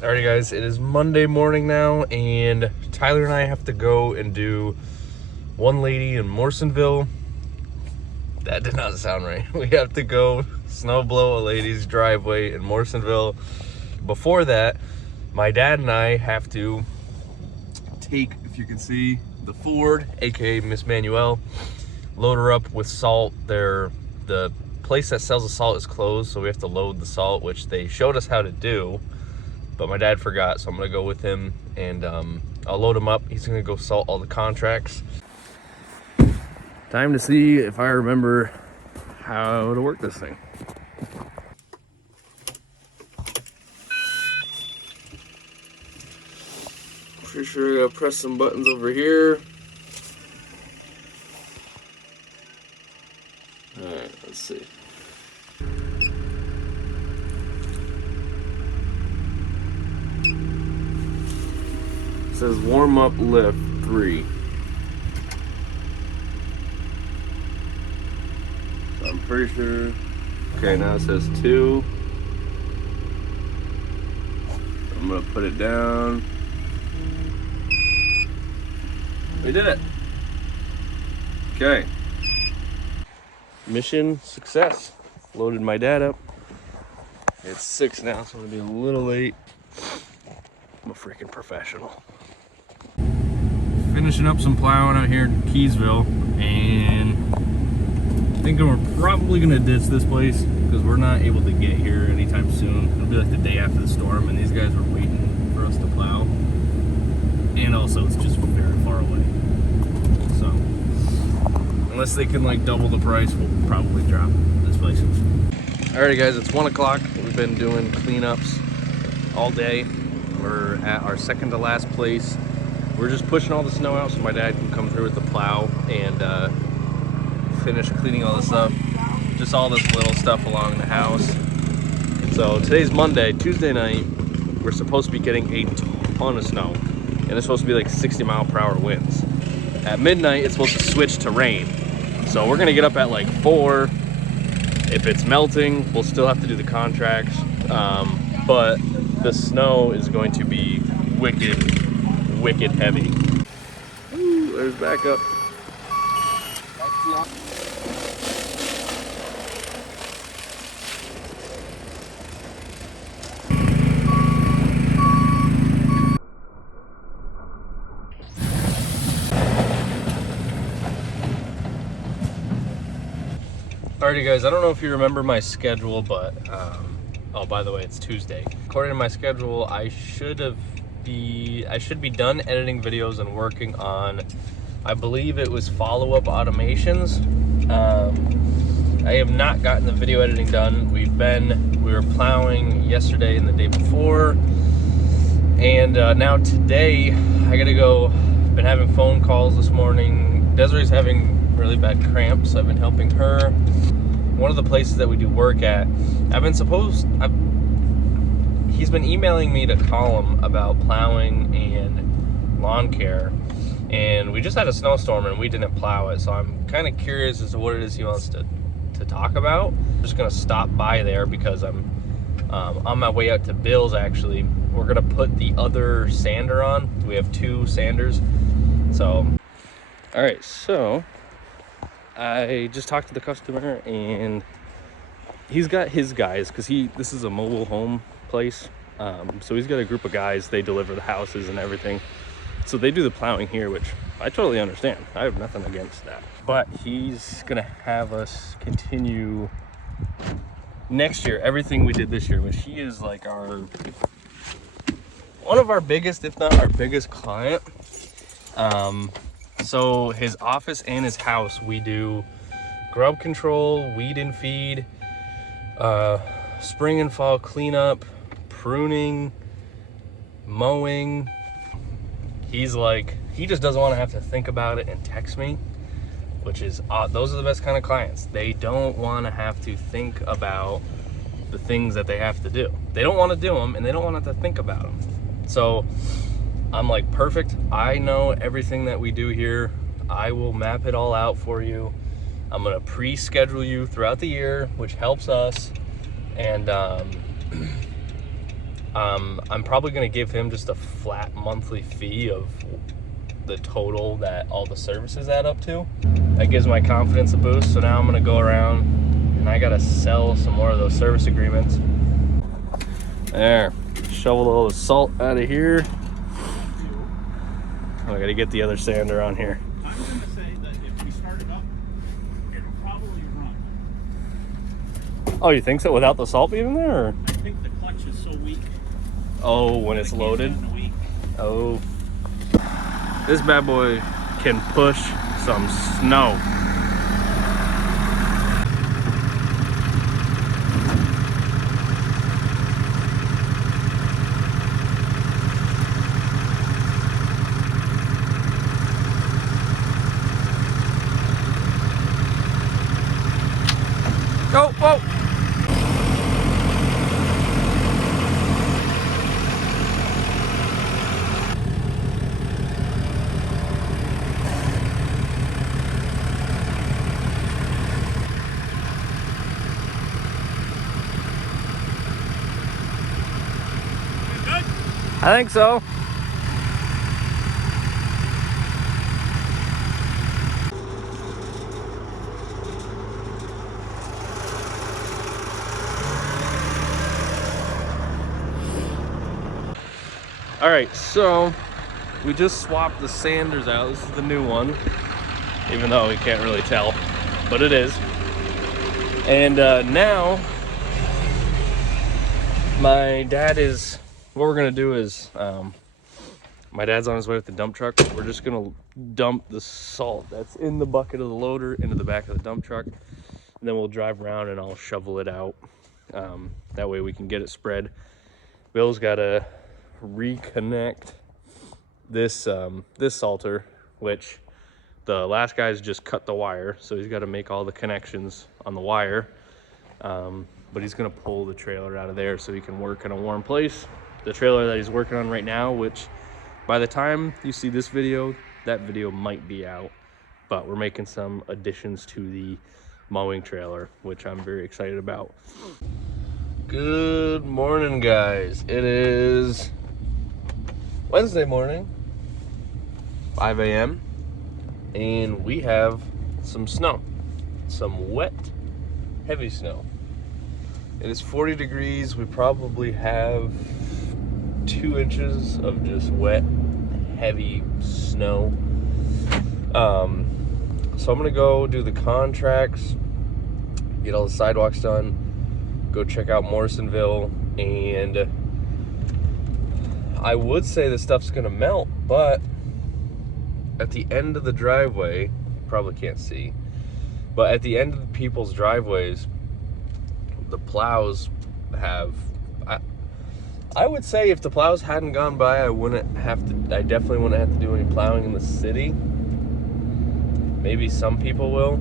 Alrighty guys, it is Monday morning now, and Tyler and I have to go and do one lady in Morrisonville. That did not sound right. We have to go snow blow a lady's driveway in Morrisonville. Before that, my dad and I have to take, if you can see, the Ford, aka Miss Manuel, load her up with salt. The place that sells the salt is closed, so we have to load the salt, which they showed us how to do. But my dad forgot, so I'm gonna go with him and I'll load him up. He's gonna go salt all the contracts. Time to see if I remember how to work this thing. Pretty sure I gotta press some buttons over here. All right, let's see. It says warm up lift 3. So I'm pretty sure. Okay, now it says 2. I'm gonna put it down. We did it. Okay. Mission success. Loaded my dad up. It's 6 now, so I'm gonna be a little late. I'm a freaking professional. Finishing up some plowing out here in Keysville, and I think we're probably gonna ditch this place because we're not able to get here anytime soon. It'll be like the day after the storm, and these guys were waiting for us to plow. And also, it's just very far away. So, unless they can like double the price, we'll probably drop this place. Alrighty guys, it's 1 o'clock. We've been doing cleanups all day. We're at our second to last place. We're just pushing all the snow out so my dad can come through with the plow and finish cleaning all this up. Just all this little stuff along the house. So today's Monday. Tuesday night, we're supposed to be getting a ton of snow. And it's supposed to be like 60-mile-per-hour winds. At midnight, it's supposed to switch to rain. So we're gonna get up at like 4. If it's melting, we'll still have to do the contracts. But the snow is going to be wicked heavy. Ooh, there's backup. Alrighty guys, I don't know if you remember my schedule, but oh, by the way, it's Tuesday. According to my schedule, I should be done editing videos and working on, I believe it was follow-up automations. I have not gotten the video editing done. We were plowing yesterday and the day before, and now today I gotta go. Been having phone calls this morning. Desiree's having really bad cramps. I've been helping her. One of the places that we do work at, he's been emailing me to call him about plowing and lawn care, and we just had a snowstorm and we didn't plow it, so I'm kind of curious as to what it is he wants to talk about. I'm just gonna stop by there because I'm on my way out to Bill's. Actually, we're gonna put the other sander on. We have 2 sanders. So all right, so I just talked to the customer, and he's got his guys, because this is a mobile home place. So he's got a group of guys. They deliver the houses and everything. So they do the plowing here, which I totally understand. I have nothing against that. But he's gonna have us continue next year everything we did this year, which he is like one of our biggest, if not our biggest client. So his office and his house, we do grub control, weed and feed, spring and fall cleanup, pruning, mowing. He's like, he just doesn't want to have to think about it and text me, which is those are the best kind of clients. They don't want to have to think about the things that they have to do. They don't want to do them, and they don't want to have to think about them. So I'm like, perfect. I know everything that we do here. I will map it all out for you. I'm gonna pre-schedule you throughout the year, which helps us. And I'm probably going to give him just a flat monthly fee of the total that all the services add up to. That gives my confidence a boost. So now I'm going to go around and I got to sell some more of those service agreements. There, shovel all the salt out of here. Oh, I got to get the other sander on here. I'm going to say that if we start it up, it'll probably run. Oh, you think so? Without the salt being in there? Or? I think the clutch is so weak. Oh, when it's loaded? Oh. This bad boy can push some snow. Oh, whoa. Good? I think so. All right, so we just swapped the sanders out. This is the new one, even though we can't really tell, but it is. And now my dad is, what we're gonna do is, my dad's on his way with the dump truck. We're just gonna dump the salt that's in the bucket of the loader into the back of the dump truck. And then we'll drive around and I'll shovel it out. That way we can get it spread. Bill's gotta reconnect this this salter, which the last guy's just cut the wire, so he's got to make all the connections on the wire, but he's going to pull the trailer out of there so he can work in a warm place. The trailer that he's working on right now, which by the time you see this video, that video might be out, but we're making some additions to the mowing trailer, which I'm very excited about. Good morning, guys. It is Wednesday morning, 5 a.m. and we have some snow, some wet, heavy snow. It is 40 degrees. We probably have 2 inches of just wet, heavy snow. So I'm gonna go do the contracts, get all the sidewalks done, go check out Morrisonville, and I would say this stuff's gonna melt, but at the end of the driveway, probably can't see, but at the end of the people's driveways, the plows have, I would say if the plows hadn't gone by, I definitely wouldn't have to do any plowing in the city. Maybe some people will.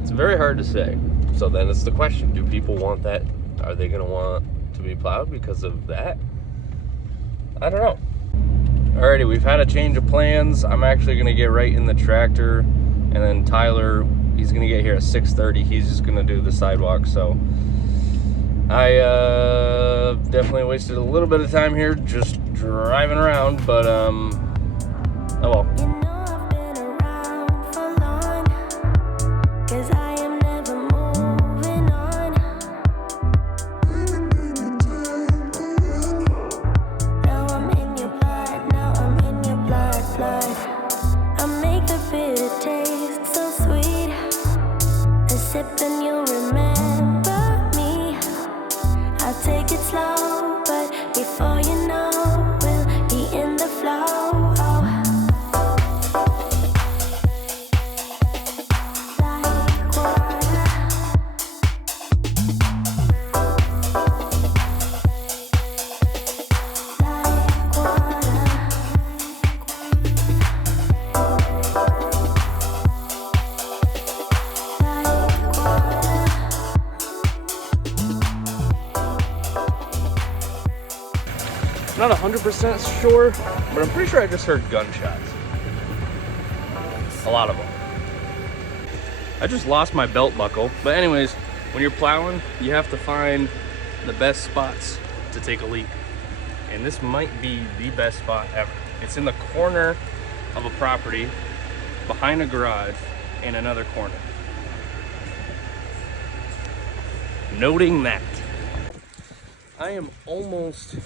It's very hard to say. So then it's the question, do people want that? Are they gonna want to be plowed because of that? I don't know. Alrighty, we've had a change of plans. I'm actually gonna get right in the tractor, and then Tyler, he's gonna get here at 6:30. He's just gonna do the sidewalk. So I definitely wasted a little bit of time here just driving around, but oh well. Not 100% sure, but I'm pretty sure I just heard gunshots. A lot of them. I just lost my belt buckle. But anyways, when you're plowing, you have to find the best spots to take a leak. and this might be the best spot ever. It's in the corner of a property behind a garage in another corner. Noting that. I am almost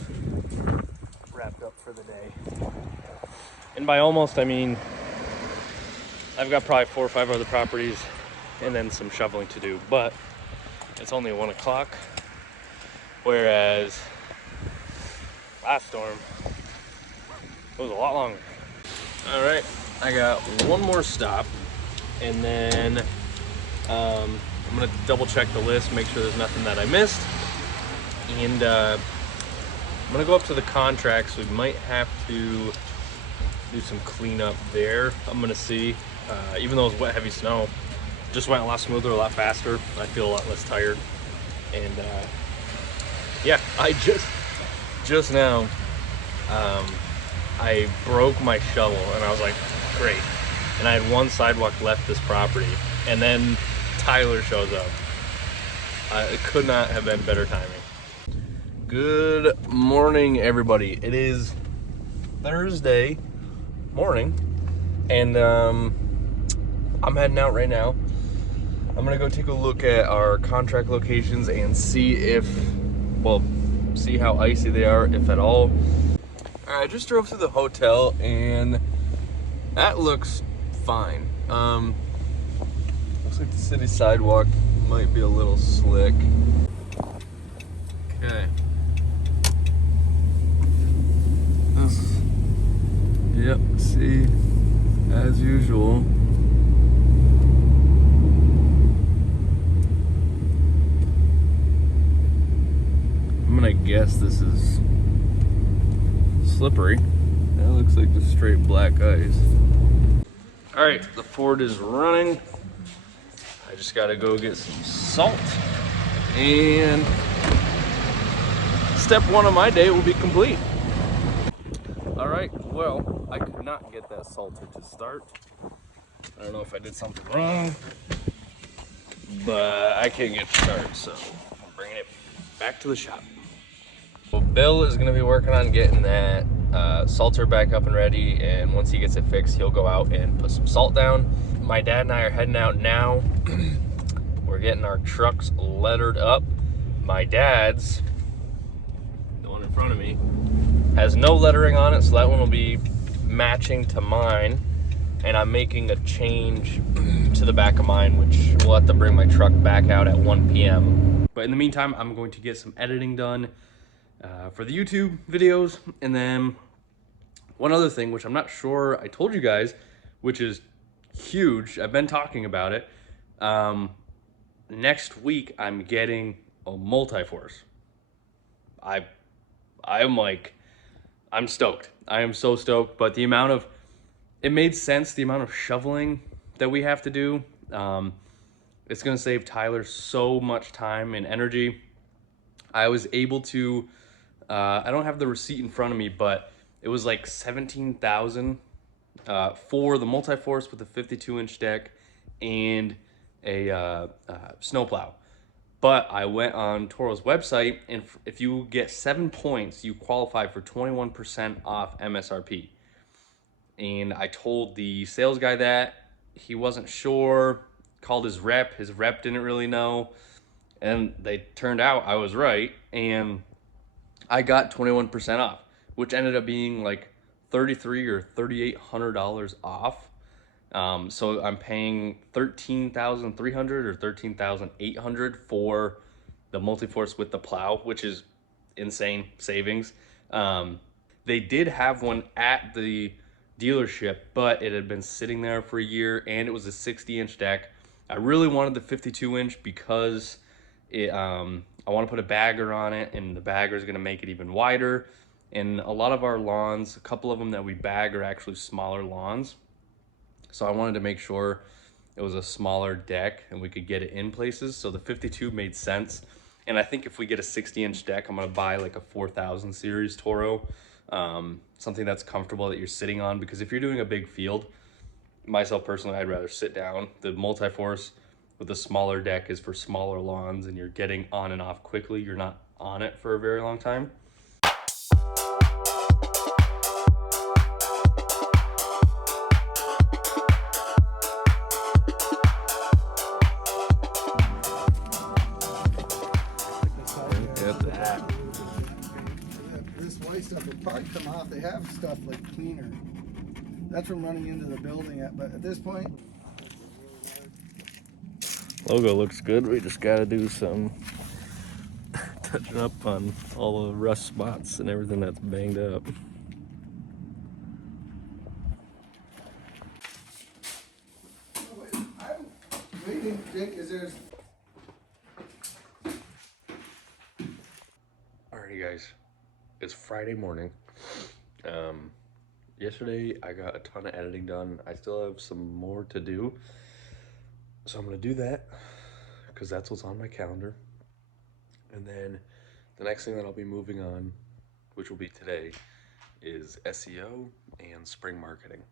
wrapped up for the day. And by almost, I mean I've got probably 4 or 5 other properties and then some shoveling to do, but it's only 1 o'clock. Whereas last storm, it was a lot longer. All right, I got one more stop, and then I'm gonna double check the list, make sure there's nothing that I missed. And I'm gonna go up to the contracts. We might have to do some cleanup there. I'm gonna see, even though it's wet, heavy snow, just went a lot smoother, a lot faster. I feel a lot less tired. And yeah, I just now, I broke my shovel and I was like, great. And I had one sidewalk left this property, and then Tyler shows up. It could not have been better timing. Good morning, everybody. It is Thursday morning, and I'm heading out right now. I'm gonna go take a look at our contract locations and see see how icy they are, if at all. All right, I just drove through the hotel and that looks fine. Looks like the city sidewalk might be a little slick. Okay. Yep, see, as usual. I'm gonna guess this is slippery. That looks like just straight black ice. All right, the Ford is running. I just gotta go get some salt, and step 1 of my day will be complete. All right, well, I could not get that salter to start. I don't know if I did something wrong, but I can't get it to start, so I'm bringing it back to the shop. Well, Bill is gonna be working on getting that salter back up and ready, and once he gets it fixed, he'll go out and put some salt down. My dad and I are heading out now. We're getting our trucks lettered up. My dad's, the one in front of me, has no lettering on it, so that one will be matching to mine. And I'm making a change to the back of mine, which will have to bring my truck back out at 1 p.m. But in the meantime, I'm going to get some editing done for the YouTube videos. And then one other thing, which I'm not sure I told you guys, which is huge. I've been talking about it. Next week, I'm getting a multi-force. I'm stoked. I am so stoked, but it made sense, the amount of shoveling that we have to do. It's gonna save Tyler so much time and energy. I was able to, I don't have the receipt in front of me, but it was like $17,000 for the multi-force with a 52-inch deck and a snowplow. But I went on Toro's website, and if you get 7 points, you qualify for 21% off MSRP. And I told the sales guy that. He wasn't sure, called his rep didn't really know, and they turned out I was right, and I got 21% off, which ended up being like $3,300 or $3,800 off. So I'm paying $13,300 or $13,800 for the multi-force with the plow, which is insane savings. They did have one at the dealership, but it had been sitting there for a year, and it was a 60-inch deck. I really wanted the 52-inch because I want to put a bagger on it, and the bagger is going to make it even wider. And a lot of our lawns, a couple of them that we bag, are actually smaller lawns. So I wanted to make sure it was a smaller deck and we could get it in places. So the 52 made sense. And I think if we get a 60-inch deck, I'm gonna buy like a 4000 series Toro, something that's comfortable that you're sitting on. Because if you're doing a big field, myself personally, I'd rather sit down. The multi-force with a smaller deck is for smaller lawns, and you're getting on and off quickly. You're not on it for a very long time. white stuff will probably come off. They have stuff like cleaner. That's from running into the building, but at this point, Logo looks good. We just got to do some touching up on all the rust spots and everything that's banged up. I'm waiting, Dick, is there's... Alrighty guys, it's Friday morning. Yesterday I got a ton of editing done. I still have some more to do. So I'm gonna do that because that's what's on my calendar. And then the next thing that I'll be moving on, which will be today, is SEO and spring marketing.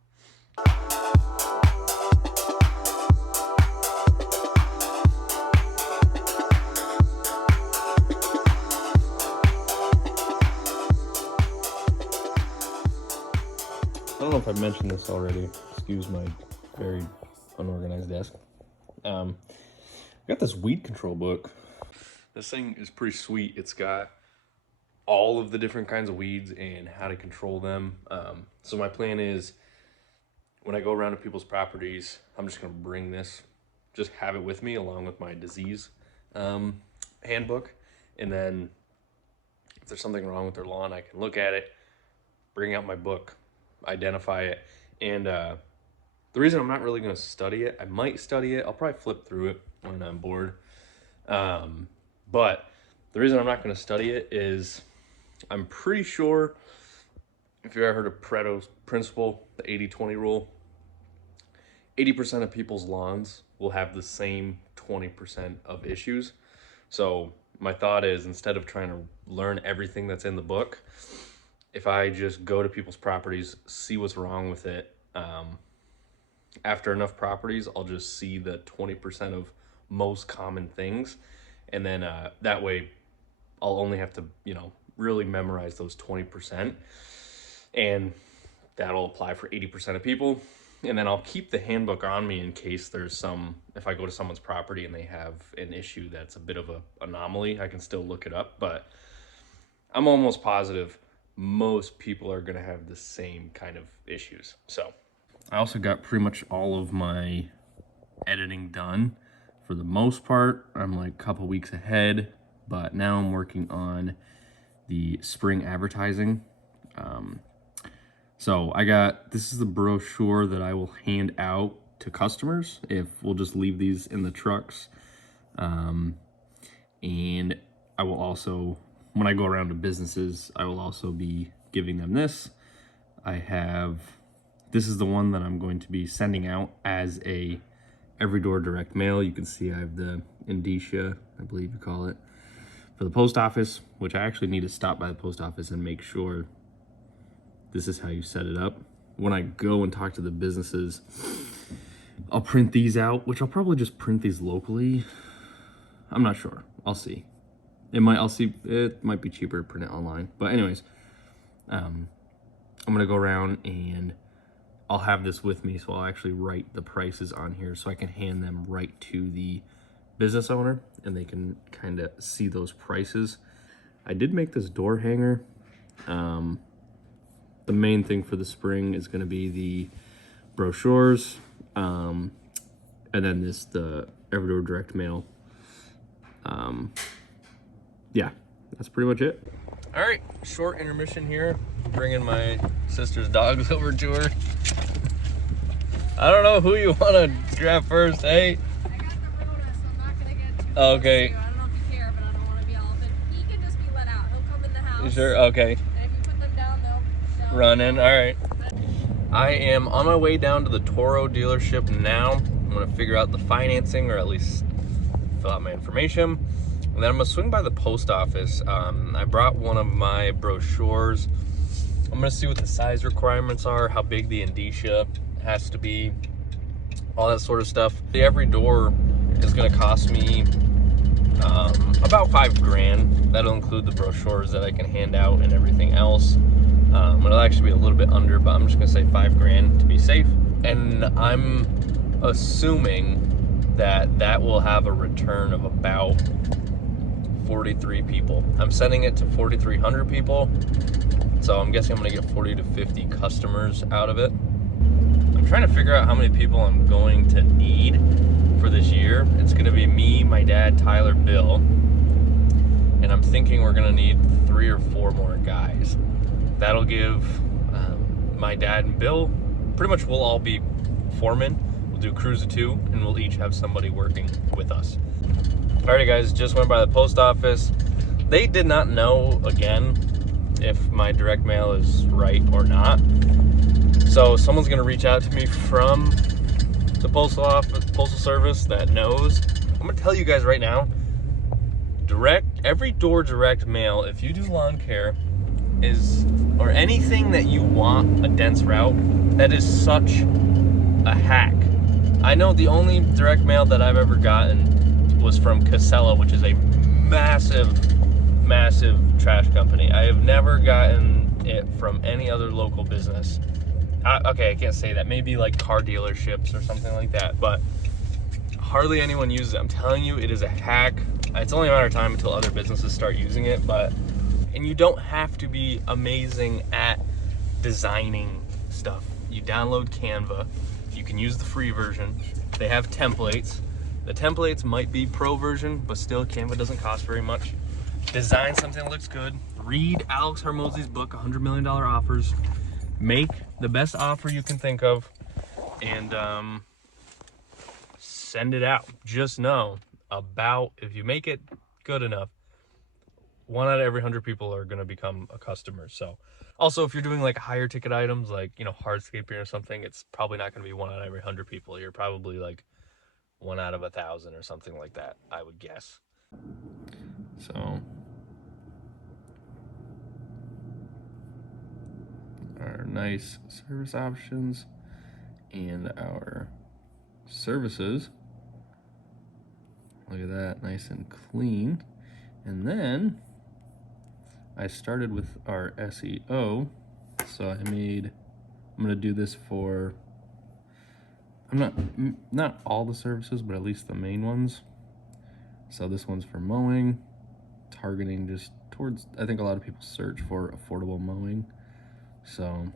I don't know if I mentioned this already. Excuse my very unorganized desk. I got this weed control book. This thing is pretty sweet. It's got all of the different kinds of weeds and how to control them. So my plan is when I go around to people's properties, I'm just gonna bring this, just have it with me along with my disease handbook. And then if there's something wrong with their lawn, I can look at it, bring out my book, identify it. And the reason I'm not really going to study it, I might study it, I'll probably flip through it when I'm bored, but the reason I'm not going to study it is I'm pretty sure, if you ever heard of Pareto's principle, the 80-20 rule, 80% of people's lawns will have the same 20% of issues. So my thought is, instead of trying to learn everything that's in the book, if I just go to people's properties, see what's wrong with it, after enough properties, I'll just see the 20% of most common things. And then that way I'll only have to, really memorize those 20%. And that'll apply for 80% of people. And then I'll keep the handbook on me in case there's if I go to someone's property and they have an issue that's a bit of an anomaly, I can still look it up. But I'm almost positive most people are going to have the same kind of issues. So I also got pretty much all of my editing done. For the most part, I'm like a couple weeks ahead, but now I'm working on the spring advertising. So this is the brochure that I will hand out to customers if we'll just leave these in the trucks. And I will also, when I go around to businesses, I will also be giving them this. This is the one that I'm going to be sending out as a every door direct mail. You can see I have the indicia, I believe you call it, for the post office, which I actually need to stop by the post office and make sure this is how you set it up. When I go and talk to the businesses, I'll print these out, which I'll probably just print these locally. I'm not sure. I'll see. It might be cheaper to print it online. But anyways, I'm gonna go around and I'll have this with me, so I'll actually write the prices on here so I can hand them right to the business owner and they can kind of see those prices. I did make this door hanger. The main thing for the spring is gonna be the brochures, and then the every door direct mail. Yeah, that's pretty much it. All right, short intermission here. Bringing my sister's dogs over to her. I don't know who you want to grab first, hey? I got the Rona, so I'm not going to get too close Okay. to you. I don't know if you care, but I don't want to be all but he can just be let out. He'll come in the house. You sure? Okay. And if you put them down, they'll Run in, all right. I am on my way down to the Toro dealership now. I'm going to figure out the financing, or at least fill out my information. And then I'm gonna swing by the post office. I brought one of my brochures. I'm gonna see what the size requirements are, how big the indicia has to be, all that sort of stuff. Every door is gonna cost me about $5,000. That'll include the brochures that I can hand out and everything else. It'll actually be a little bit under, but I'm just gonna say $5,000 to be safe. And I'm assuming that will have a return of about 43 people. I'm sending it to 4,300 people. So I'm guessing I'm gonna get 40 to 50 customers out of it. I'm trying to figure out how many people I'm going to need for this year. It's gonna be me, my dad, Tyler, Bill, and I'm thinking we're gonna need 3 or 4 more guys. That'll give my dad and Bill, pretty much we'll all be foremen. We'll do crews of 2, and we'll each have somebody working with us. Alrighty guys, just went by the post office. They did not know, again, if my direct mail is right or not. So someone's gonna reach out to me from the postal service that knows. I'm gonna tell you guys right now, every door direct mail, if you do lawn care, or anything that you want a dense route, that is such a hack. I know the only direct mail that I've ever gotten was from Casella, which is a massive trash company. I have never gotten it from any other local business. Okay, I can't say that. Maybe like car dealerships or something like that, but hardly anyone uses it. I'm telling you, it is a hack. It's only a matter of time until other businesses start using it, and you don't have to be amazing at designing stuff. You download Canva. You can use the free version. They have templates. The templates might be pro version, but still Canva doesn't cost very much. Design something that looks good. Read Alex Hormozi's book, $100 Million Offers. Make the best offer you can think of and send it out. Just know if you make it good enough, 1 out of every 100 people are going to become a customer. So also, if you're doing like higher ticket items, like, you know, hardscaping or something, it's probably not going to be 1 out of every 100 people. You're probably like 1 out of 1,000 or something like that, I would guess. So our nice service options and our services. Look at that, nice and clean. And then I started with our SEO. So I'm gonna do this for, not all the services, but at least the main ones. So this one's for mowing, targeting just towards, I think a lot of people search for affordable mowing. So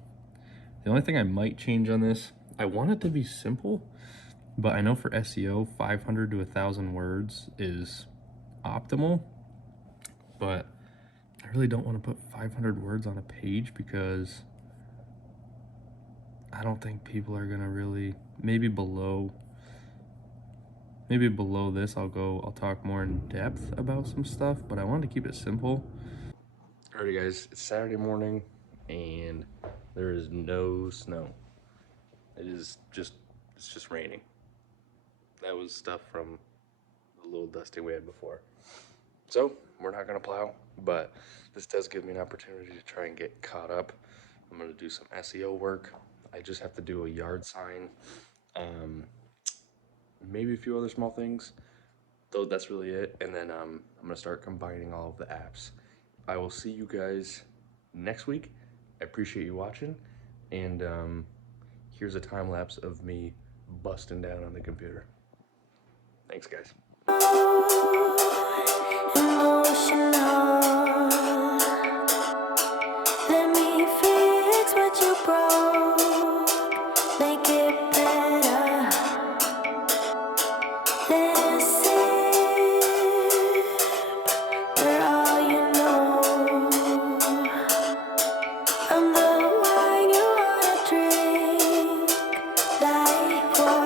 the only thing I might change on this, I want it to be simple, but I know for SEO, 500 to 1,000 words is optimal, but I really don't want to put 500 words on a page because I don't think people are gonna really, maybe below this I'll talk more in depth about some stuff, but I wanted to keep it simple. Alrighty guys, it's Saturday morning and there is no snow. It's just raining. That was stuff from the little dusting we had before. So we're not gonna plow, but this does give me an opportunity to try and get caught up. I'm gonna do some SEO work. I just have to do a yard sign, maybe a few other small things, though that's really it. And then I'm gonna start combining all of the apps. I will see you guys next week. I appreciate you watching, and here's a time lapse of me busting down on the computer. Thanks guys. Let me fix what you broke. Make it better. Let us sip for all you know. I'm the wine you wanna drink. Like water.